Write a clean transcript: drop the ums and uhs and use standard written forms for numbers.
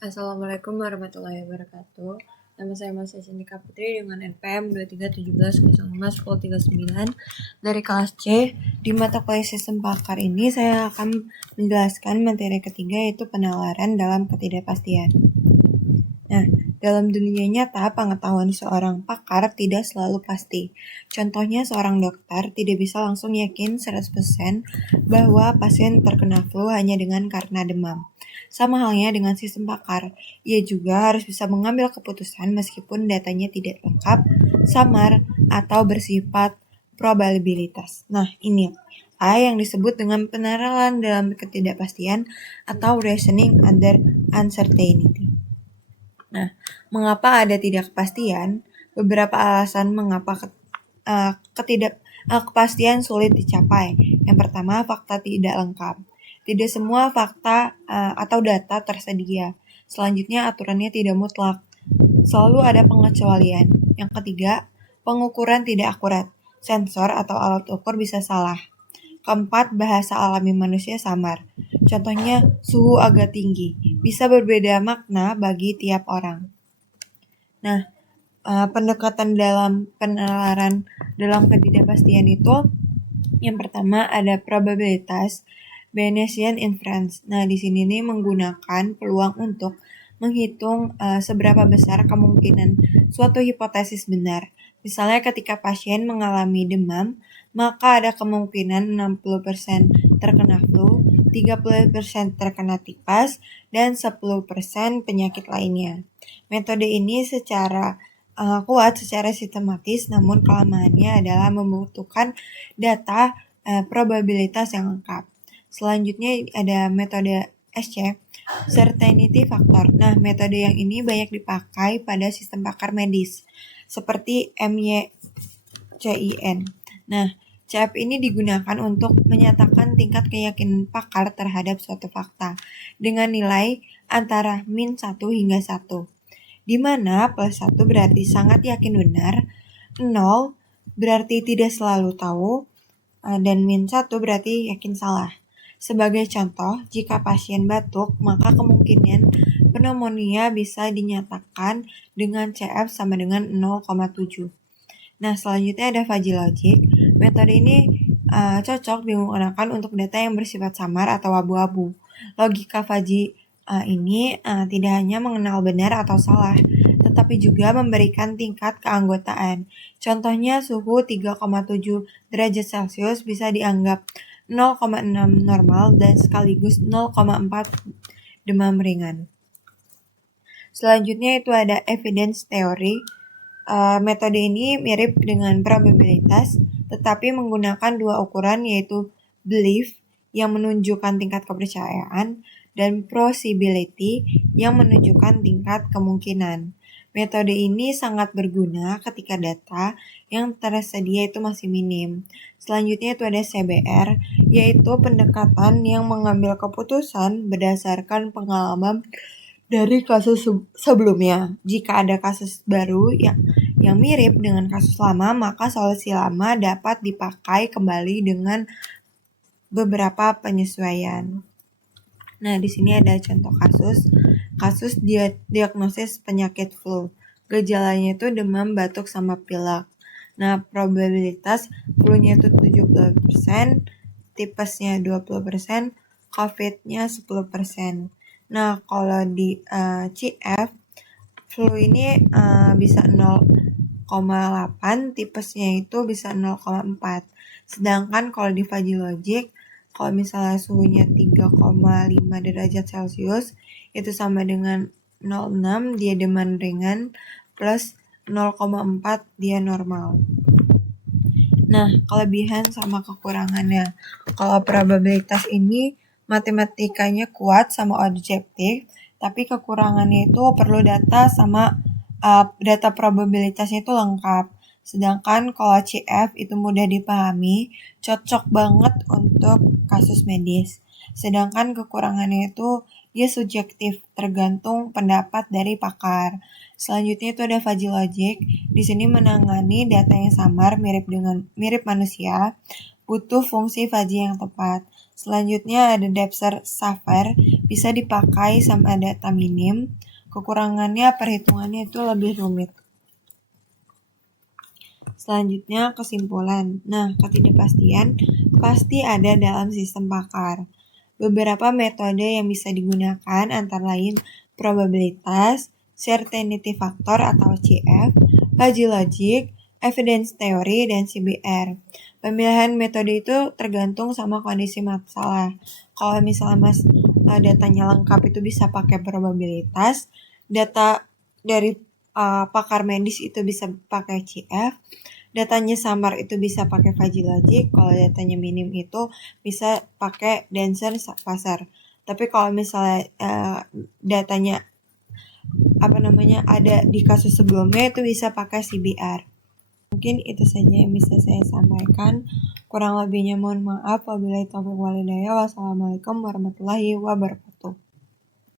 Assalamualaikum warahmatullahi wabarakatuh. Nama saya Masya Sindika Putri dengan NPM 2317051039 dari kelas C. Di mata kuliah sistem pakar ini saya akan menjelaskan materi ketiga, yaitu penalaran dalam ketidakpastian. Nah, dalam dunia nyata, pengetahuan seorang pakar tidak selalu pasti. Contohnya, seorang dokter tidak bisa langsung yakin 100% bahwa pasien terkena flu hanya dengan karena demam. Sama halnya dengan sistem pakar, ia juga harus bisa mengambil keputusan meskipun datanya tidak lengkap, samar, atau bersifat probabilitas. Nah, ini yang disebut dengan penalaran dalam ketidakpastian atau reasoning under uncertainty. Nah, mengapa ada ketidakpastian? Beberapa alasan mengapa kepastian sulit dicapai. Yang pertama, fakta tidak lengkap. Tidak semua fakta atau data tersedia. Selanjutnya, aturannya tidak mutlak. Selalu ada pengecualian. Yang ketiga, pengukuran tidak akurat. Sensor atau alat ukur bisa salah. Keempat, bahasa alami manusia samar. Contohnya, suhu agak tinggi. Bisa berbeda makna bagi tiap orang. Nah, pendekatan dalam penalaran dalam ketidakpastian itu, yang pertama ada probabilitas Bayesian inference. Nah, di sini nih menggunakan peluang untuk menghitung seberapa besar kemungkinan suatu hipotesis benar. Misalnya ketika pasien mengalami demam, maka ada kemungkinan 60% terkena flu, 30% terkena tipes, dan 10% penyakit lainnya. Metode ini secara kuat secara sistematis, namun kelemahannya adalah membutuhkan data probabilitas yang lengkap. Selanjutnya ada metode SC, Certainty Factor. Nah, metode yang ini banyak dipakai pada sistem pakar medis, seperti MYCIN. Nah, CF ini digunakan untuk menyatakan tingkat keyakinan pakar terhadap suatu fakta dengan nilai antara min 1 hingga 1. Di mana plus 1 berarti sangat yakin benar, 0 berarti tidak selalu tahu, dan min 1 berarti yakin salah. Sebagai contoh, jika pasien batuk, maka kemungkinan pneumonia bisa dinyatakan dengan CF sama dengan 0,7. Nah, selanjutnya ada fuzzy logic. Metode ini cocok digunakan untuk data yang bersifat samar atau abu-abu. Logika fuzzy ini tidak hanya mengenal benar atau salah, tetapi juga memberikan tingkat keanggotaan. Contohnya, suhu 3,7 derajat Celcius bisa dianggap 0,6 normal dan sekaligus 0,4 demam ringan. Selanjutnya itu ada evidence theory. Metode ini mirip dengan probabilitas, tetapi menggunakan dua ukuran, yaitu belief yang menunjukkan tingkat kepercayaan dan possibility yang menunjukkan tingkat kemungkinan. Metode ini sangat berguna ketika data yang tersedia itu masih minim. Selanjutnya itu ada CBR, yaitu pendekatan yang mengambil keputusan berdasarkan pengalaman dari kasus sebelumnya. Jika ada kasus baru yang mirip dengan kasus lama, maka solusi lama dapat dipakai kembali dengan beberapa penyesuaian. Nah, di sini ada contoh kasus diagnosis penyakit flu. Gejalanya itu demam, batuk, sama pilek. Nah, probabilitas flu-nya itu 70%, tipesnya 20%, COVID-nya 10%. Nah, kalau di CF, flu ini bisa 0,8, tipesnya itu bisa 0,4. Sedangkan kalau di fuzzy logic, kalau misalnya suhunya 3,5 derajat Celcius, itu sama dengan 0,6, dia demam ringan, plus 0,4 dia normal. Nah, kelebihan sama kekurangannya. Kalau probabilitas ini matematikanya kuat sama objektif, tapi kekurangannya itu perlu data sama data probabilitasnya itu lengkap. Sedangkan kalau CF itu mudah dipahami, cocok banget untuk kasus medis. Sedangkan kekurangannya itu dia subjektif, tergantung pendapat dari pakar. Selanjutnya itu ada fuzzy logic. Di sini menangani data yang samar mirip manusia, butuh fungsi fuzzy yang tepat. Selanjutnya ada Debster-Safar. bisa dipakai sama data minim. Kekurangannya perhitungannya itu lebih rumit. Selanjutnya kesimpulan. Nah, ketidakpastian pasti ada dalam sistem pakar. Beberapa metode yang bisa digunakan antara lain probabilitas, certainty factor atau CF, fuzzy logic, evidence theory, dan CBR. Pemilihan metode itu tergantung sama kondisi masalah. Kalau misalnya datanya lengkap itu bisa pakai probabilitas, data dari pakar medis itu bisa pakai CF, datanya samar itu bisa pakai fuzzy logic, kalau datanya minim itu bisa pakai denser pasar. Tapi kalau misalnya datanya ada di kasus sebelumnya itu bisa pakai CBR. Mungkin itu saja yang bisa saya sampaikan. Kurang lebihnya mohon maaf. Wabillahi taufiq walhidayah. Wassalamualaikum warahmatullahi wabarakatuh.